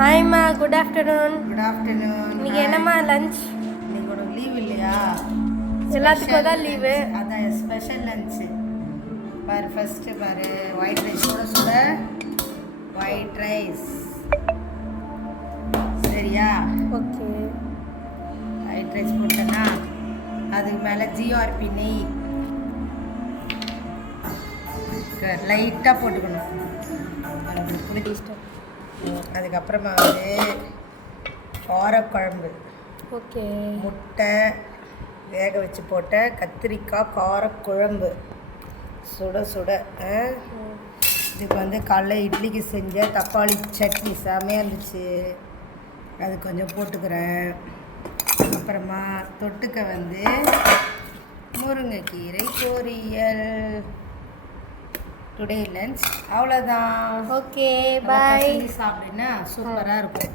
ஹாய்மா, good afternoon. Good afternoon. இன்னைக்கு என்னம்மா lunch? இன்னைக்கு ஒரு லீவ் இல்லையா? எல்லாத்துக்கும் தான் லீவு. அதான் ஸ்பெஷல் லஞ்சு பாரு. ஃபஸ்ட்டு பாரு, ஒயிட் ரைஸ் சுட சுட ஒயிட் ரைஸ். சரியா? ஓகே. ஒயிட் ரைஸ் போட்டேன்னா அதுக்கு மேலே ஜிஆர்பி நெய் லைட்டாக போட்டுக்கணும். அது பிடிச்சிட்டோம். அதுக்கப்புறமா வந்து காரக்குழம்பு. ஓகே. முட்டை வேக வச்சு போட்ட கத்திரிக்காய் காரக்குழம்பு சுட சுட. இதுக்கு வந்து காலைல இட்லிக்கு செஞ்ச தக்காளி சட்னி செமையாக இருந்துச்சு, அது கொஞ்சம் போட்டுக்கிறேன். அப்புறமா தொட்டுக்க வந்து முருங்கைக்கீரை பொரியல். டுடே லஞ்ச் அவ்வளோதான். ஓகே, பாய். சாப்பிடுன்னா சூப்பராக இருக்கும்.